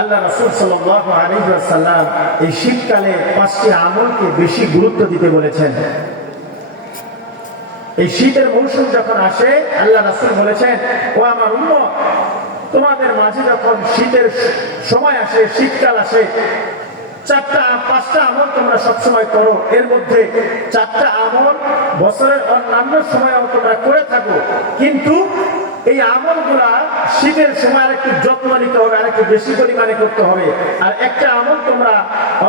আল্লাহ রাসূল সাল্লাল্লাহু আলাইহি ওয়াসাল্লাম এই শীতকালে 5টি আমলকে বেশি গুরুত্ব দিতে বলেছেন। এই শীতের মৌসুম যখন আসে আল্লাহ রাসূল বলেছেন, ও আমার উম্মত, তোমাদের মাঝে যখন শীতের সময় আসে, শীতকাল আসে, 5টা আমল তোমরা সবসময় করো। এর মধ্যে 4টা আমল বছরের অন্যান্য সময়ও তোমরা করে থাকো, কিন্তু এই আমলগুলা শীতের সময় আরেকটু যত্ন নিতে হবে, আরেকটু বেশি পরিমাণে করতে হবে। আর একটা আমল তোমরা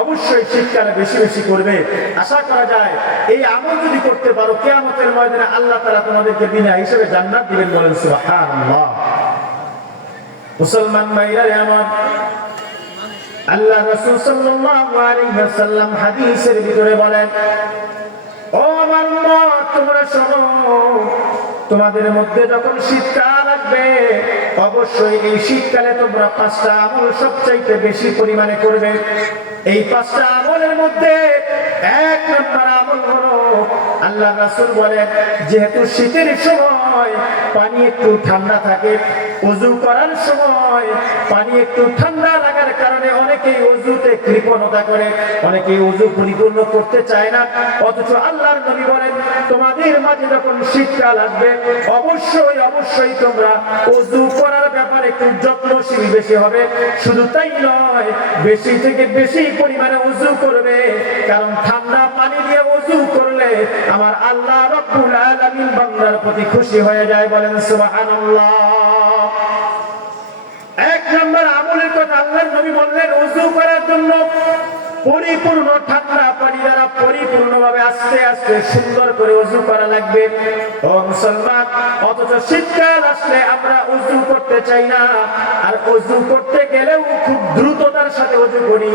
অবশ্যই শীতকালে বেশি বেশি করবে। আশা করা যায় এই আমল যদি করতে পারো, কিয়ামতের ময়দানে আল্লাহ তাআলা তোমাদেরকে বিনা হিসেবে জান্নাত দিবেন। বলেন সুবহানাল্লাহ। মুসলমান ভাইরা আমার, আল্লাহ রাসূল সাল্লাল্লাহু আলাইহি ওয়াসাল্লাম হাদিসের ভিতরে বলেন, ও আমার উম্মত, তোমরা শোনো, তোমাদের মধ্যে যখন শীতকাল আসবে অবশ্যই এই শীতকালে তোমরা 5টা আমল সবচাইতে বেশি পরিমাণে করবে। এই 5টা আমলের মধ্যে 1 নম্বর আমল হলো, আল্লাহ রাসূল বলেন, যেহেতু শীতের সময় পানি একটু ঠান্ডা থাকে, ওযু করার সময় পানি একটু ঠান্ডা লাগার কারণে অনেকেই ওযুতে কৃপণতা করে, অনেকেই ওযু পরিপূর্ণ করতে চায় না। অথচ আল্লাহর নবী বলেন, তোমাদের মাঝে যখন শীতকাল আসবে অবশ্যই অবশ্যই তোমরা ওযু করার ব্যাপারে একটু যত্নশীল বেশি হবে। শুধু তাই নয়, বেশি থেকে বেশি পরিমাণে ওযু করবে, কারণ ঠান্ডা পানি দিয়ে ওযু করলে আমার আল্লাহ রাব্বুল আলামিন বান্দার প্রতি খুশি হয়ে যায়। বলেন সুবহানাল্লাহ। 1 নম্বর আমলের কথা আল্লাহর নবী বললেন, ওযু করার জন্য পরিপূর্ণ ঠান্ডা পানি দ্বারা পরিপূর্ণভাবে আস্তে আস্তে সুন্দর করে ওযু করা লাগবে। ও মুসলমান, অথচ শীতকাল আসলে আমরা ওযু করতে চাই না, আর ওযু করতে গেলেও খুব দ্রুততার সাথে ওযু করি,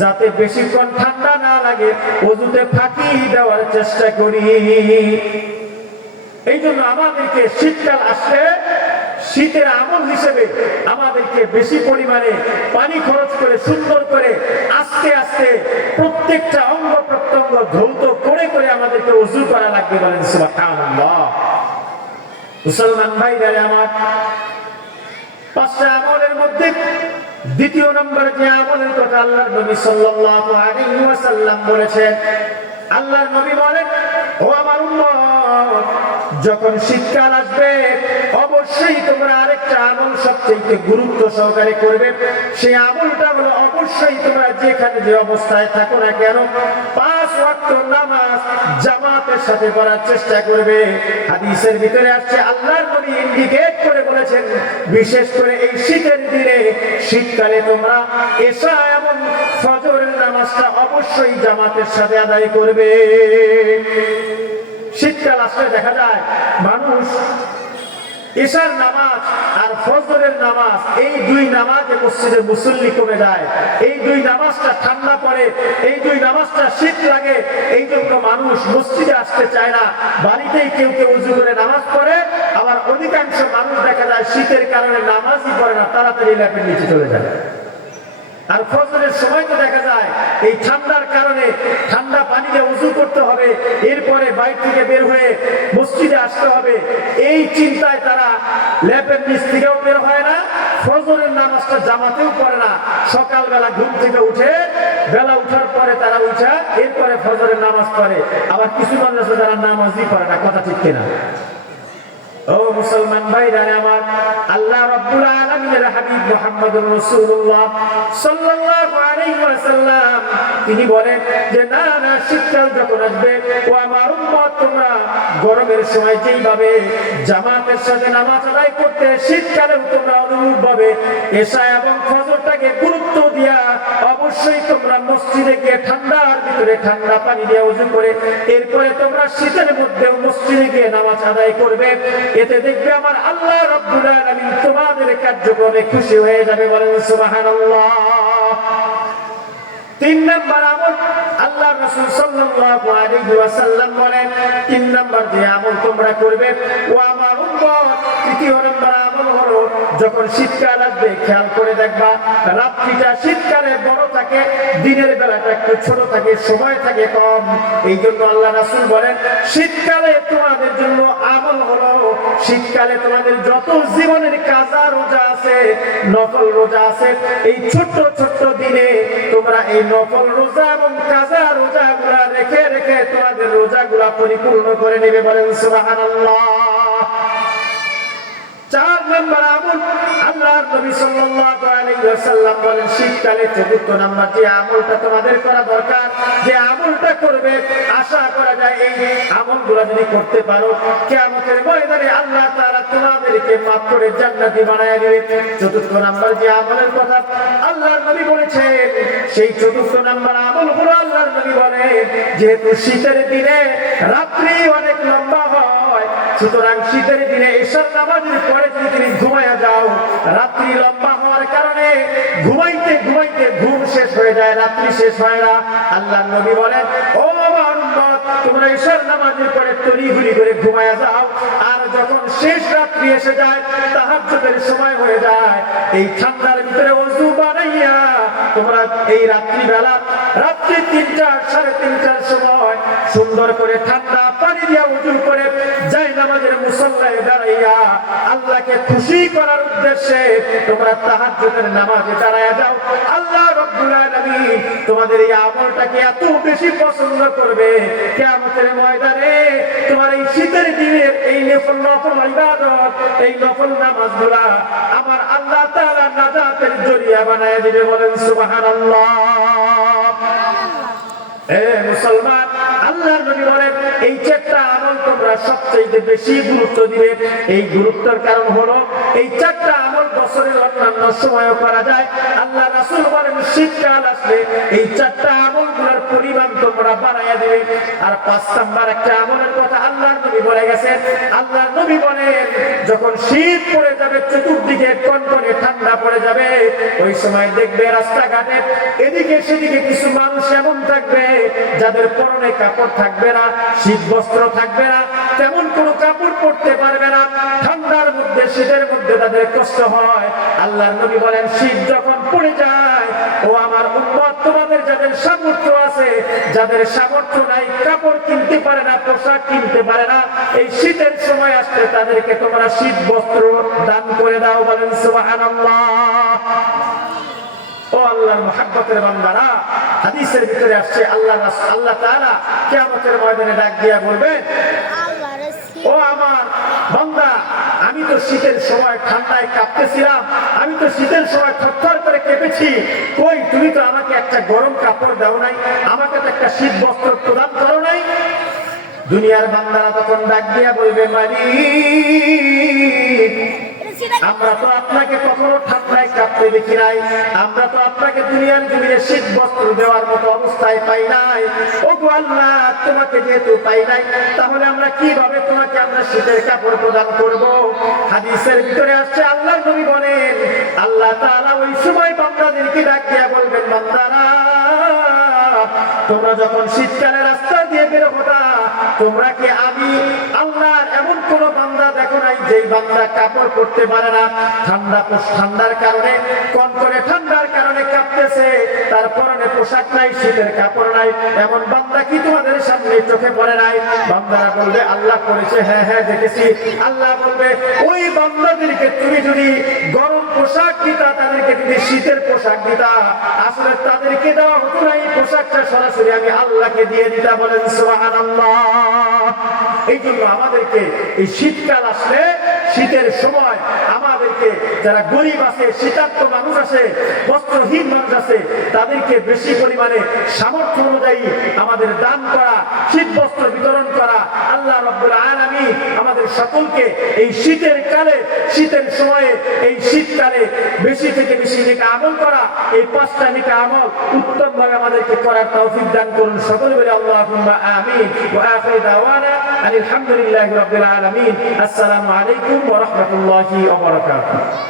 যাতে বেশিক্ষণ ঠান্ডা না লাগে, ওযুতে ফাঁকি দেওয়ার চেষ্টা করি। এই জন্য আমাদেরকে শীতকাল আসলে শীতের আমল হিসেবে আমাদেরকে বেশি পরিমাণে পানি খরচ করে সুন্দর করে আস্তে আস্তে প্রত্যেকটা অঙ্গ প্রত্যঙ্গ ধৌত করে করে আমাদেরকে ওযু করা লাগবে। বলেন সুবহানাল্লাহ। মুসলমান ভাইরা আমার, 5টা আমলের মধ্যে 2 নম্বর যে আমলের কথা আল্লাহর নবী সাল্লাল্লাহু আলাইহি ওয়াসাল্লাম বলেছেন, আল্লাহর নবী বলেন, ও আমার উম্মত, যখন শীতকাল আসবে অবশ্যই তোমরা আরেকটা আমল সবচেয়ে গুরুত্ব সহকারে করবে। সেই আমলটা হলো, অবশ্যই তোমরা যেখানে যে অবস্থায় থাকো না কেন 5 ওয়াক্ত নামাজ জামাতের সাথে পড়ার চেষ্টা করবে। হাদিসের ভিতরে আসছে, আল্লাহর নবী ইন্ডিকেট করে বলেছেন, বিশেষ করে এই শীতের দিনে, শীতকালে তোমরা এশা এবং ফজরের নামাজটা অবশ্যই জামাতের সাথে আদায় করবে। শীতকাল আসলে দেখা যায় মানুষ এশার নামাজ আর ফজরের নামাজ, এই 2 নামাজে মসজিদে মুসল্লি কমে যায়। এই 2 নামাজটা ঠান্ডা পড়ে, এই 2 নামাজটা শীত লাগে, এই জন্য মানুষ মসজিদে আসতে চায় না, বাড়িতেই কেউ কেউ ওযু করে নামাজ পড়ে। আবার অধিকাংশ মানুষ দেখা যায় শীতের কারণে নামাজই পড়ে না, তাড়াতাড়ি ল্যাপের নিচে চলে যায়। আর ফজরের সময় তো দেখা যায় এই ঠান্ডার কারণে ঠান্ডা পানি দিয়ে ওযু করতে হবে, এরপরে বাইরে থেকে বের হয়ে মসজিদে আসতে হবে, এই চিন্তায় তারা ল্যাপের নিচ থেকেও বের হয় না, ফজরের নামাজটা জামাতেও পড়ে না। সকালবেলা ঘুম থেকে উঠে, বেলা উঠার পরে তারা উঠা এরপরে ফজরের নামাজ পড়ে। আবার কিছু মানুষ আছে যারা নামাজই পড়ে না। কথা ঠিক কিনা? ও মুসলমান ভাইরা আমার, আল্লাহ রাব্বুল আলামিনের হাবিব মুহাম্মদুর রাসূলুল্লাহ সাল্লাল্লাহু আলাইহি ওয়াসাল্লাম তিনি বলেন যে, না না, শীতকাল যখন আসবে ও আমার উম্মত, তোমরা গরমের সময় যেইভাবে জামাতের সাথে নামাজ আদায় করতে, শীতকালেও তোমরা অনুরূপভাবে এশা এবং ফজরটাকে গুরুত্ব দিয়া অবশ্যই তোমরা মসজিদে গিয়ে ঠান্ডার ভিতরে ঠান্ডা পানি দিয়ে ওযু করে এরপরে তোমরা শীতের মধ্যেও মসজিদে গিয়ে নামাজ আদায় করবে। এতে দেখবে আমার আল্লাহ রাব্বুল আলামিন তোমাদের কার্যক্রমে খুশি হয়ে যাবে। বলেন সুবহানাল্লাহ। 3 নম্বর আমল আল্লাহ রাসূল সাল্লাল্লাহু আলাইহি ওয়াসাল্লাম বলেন, 3 নম্বর যে আমল তোমরা করবে, ও আমার উম্মত, দ্বিতীয় নম্বর আমল হলো যখন শীতকাল আসবে খেয়াল করে দেখবা রাত্রিটা শীতকালে বড় থাকে, দিনের বেলাটা একটু ছোট থাকে, সময় থাকে কম। এই জন্য আল্লাহ রাসূল বলেন শীতকালে তোমাদের জন্য আমল হলো, শীতকালে তোমাদের যত জীবনের কাজা রোজা আছে, নফল রোজা আছে, এই ছোট্ট ছোট্ট দিনে তোমরা এই নফল রোজা এবং কাজা রোজাগুলা রেখে রেখে তোমাদের রোজাগুলা পরিপূর্ণ করে নেবে। বলেন সুবহানাল্লাহ। 4 নম্বর আমল আল্লাহর নবী সাল্লাল্লাহু আলাইহি ওয়াসাল্লাম বলেন শীতকালে চতুর্থ নম্বর যে আমলটা তোমাদের করা দরকার, যে আমলটা করবে আশা করা যায় এই আমলগুলো যদি করতে পারো কিয়ামতের ময়দানে আল্লাহ তাআলা তোমাদেরকে মাফ করে জান্নাতি বানায় দিবে। চতুর্থ নম্বর যে আমলের কথা আল্লাহর নবী বলেছেন সেই চতুর্থ নম্বর আমল হলো আল্লাহর নবী বলেন যেহেতু শীতের দিনে রাত্রি অনেক লম্বা হয়, সুতরাং শীতের দিনে এশার নামাজের পরে যদি তুমি ঘুমায়া যাও, রাত্রি লম্বা হওয়ার কারণে ঘুমাইতে ঘুমাইতে ঘুম শেষ হয়ে যায়, রাত্রি শেষ হয় না। আল্লাহর নবী বলেন ও আমার উম্মত তোমরা এশার নামাজের পরে তড়িঘড়ি করে ঘুমায়া যাও, আর যখন শেষ রাত্রি এসে যায় তাহাজ্জুদের সময় হয়ে যায়, এই ঠান্ডার ভিতরে ওযু বানাইয়া তোমরা এই রাত্রিবেলা রাত্রি 3টা 3:30টার সময় সুন্দর করে ঠান্ডা পানি দিয়া ওযু করে যাই নামাজের মুসল্লায় দাঁড়াইয়া আল্লাহকে খুশি করার উদ্দেশ্যে তোমরা তাহাজ্জুদের নামাজে দাঁড়ায়া যাও। আল্লাহ রাব্বুল আলামিন তোমাদের এই আমলটাকে এত বেশি পছন্দ করবে কিয়ামতের ময়দানে তোমার এই শীতের দিনের এই নফল ইবাদত, এই নফল নামাজগুলা আমার আল্লাহ তাআলা নাজাতের জরিয়া বানায় দিবে। বলেন সুবহানাল্লাহ। মুসলমান আল্লাহর নবী বলেন এই 4টা আমল তোমরা সবচেয়ে বেশি গুরুত্ব দিবে। এই গুরুত্বের কারণ হলো এই 4টা আমল বছরের অন্যান্য সময়ও করা যায়। আল্লাহ রাসূল বলেন শীতকাল আসলে এই 4টা আমলগুলোর পরিমাণ তোমরা বাড়াইয়া দিবে। আর 5 নাম্বার একটা আমলের কথা আল্লাহর নবী বলে গেছেন। আল্লাহর নবী বলেন যখন শীত পড়ে যাবে, চতুর্দিকে কনকনে ঠান্ডা পড়ে যাবে, ওই সময় দেখবে রাস্তাঘাটে এদিকে সেদিকে কিছু মানুষ এমন থাকবে যাদের পরনে কাপড় থাকবে না, শীত বস্ত্র থাকবে না, তেমন কোনো কাপড় পরতে পারবে না, ঠান্ডার মধ্যে শীতের মধ্যে তাদের কষ্ট হয়। আল্লাহর নবী বলেন শীত যখন পড়ে যায় ও আমার উম্মত তোমাদের যাদের সামর্থ্য আছে, যাদের সামর্থ্য নাই, কাপড় কিনতে পারে না, পোশাক কিনতে পারে না, এই শীতের সময় আসলে তাদেরকে তোমরা শীত বস্ত্র দান করে দাও। বলেন সুবহানাল্লাহ। ও আল্লাহর মুহাব্বতের বান্দারা, হাদিসের ভিতরে আসছে আল্লাহ তাআলা কিয়ামতের ময়দানে ডাক দিয়া বলবেন ও আমার বান্দা আমি তো শীতের সময় ঠান্ডায় কাঁপতেছিলাম, আমি তো শীতের সময় থরথর করে কেঁপেছি, কই তুমি তো আমাকে একটা গরম কাপড় দাও নাই, আমাকে তো একটা শীত বস্ত্র প্রদান করো নাই। দুনিয়ার বান্দারা তখন ডাক দিয়া বলবে মালিক আমরা তো আপনাকে কখনো ঠান্ডায় কাঁপতে দেখি নাই, আমরা তো আপনাকে দুনিয়ার জমিনে শীত বস্ত্র দেওয়ার মতো অবস্থায় পাই নাই। ওগো আল্লাহ তোমাকে যেহেতু পাই নাই তাহলে আমরা কিভাবে তোমাকে আমরা শীতের কাপড় প্রদান করব? হাদিসের ভিতরে আসছে আল্লাহর নবী বলেন আল্লাহ তাআলা ওই সময় বান্দাদেরকে ডাক দিয়া বলবেন বান্দারা তোমরা যখন শীতকালে রাস্তা দিয়ে বের হতা তোমরা কি আমি আল্লাহর এমন কোন বান্দা দেখো নাই যেই বান্দা কাপড় পরতে পারে না, ঠান্ডার কারণে কনকনে ঠান্ডার কারণে কাঁপতেছে, তার পরনে পোশাক নাই, শীতের কাপড় নাই, এমন বান্দা কি তোমাদের সামনে চোখে পড়ে নাই? বান্দারা বলবে আল্লাহ করেছে, হ্যাঁ হ্যাঁ দেখেছি। আল্লাহ বলবে ওই বান্দাদেরকে তুমি যদি গরম পোশাক দিতা, তাদেরকে যদি শীতের পোশাক দিতা, আসলে তাদেরকে দেওয়া হতো না, এই পোশাকটা সরাসরি আমি আল্লাহকে দিয়ে দিতা। বলেন সুবহানাল্লাহ। এই জন্য আমাদেরকে এই শীতকাল আসলে শীতের সময় আমাদেরকে যারা গরিব আছে, শীতার্ত মানুষ আছে, বস্ত্রহীন মানুষ আছে, তাদেরকে বেশি পরিমাণে সামর্থ্য অনুযায়ী আমাদের দান করা, শীত বস্ত্র বিতরণ করা। আল্লাহ রাব্বুল আলামিন আমাদের সকলকে এই শীতের কালে, শীতের সময়ে, এই শীতকালে বেশি থেকে বেশি নেক আমল করা, এই 5টা নেক আমল উত্তমভাবে আমাদেরকে করার তৌফিক দান করুন। সকলে বলি আল্লাহুম্মা আমিন। ওয়া আখিরু দাওয়ানা আলহামদুলিল্লাহি রাব্বিল আলামিন। আসসালামু আলাইকুম ওয়া রাহমাতুল্লাহি ওয়া বারাকাতুহু।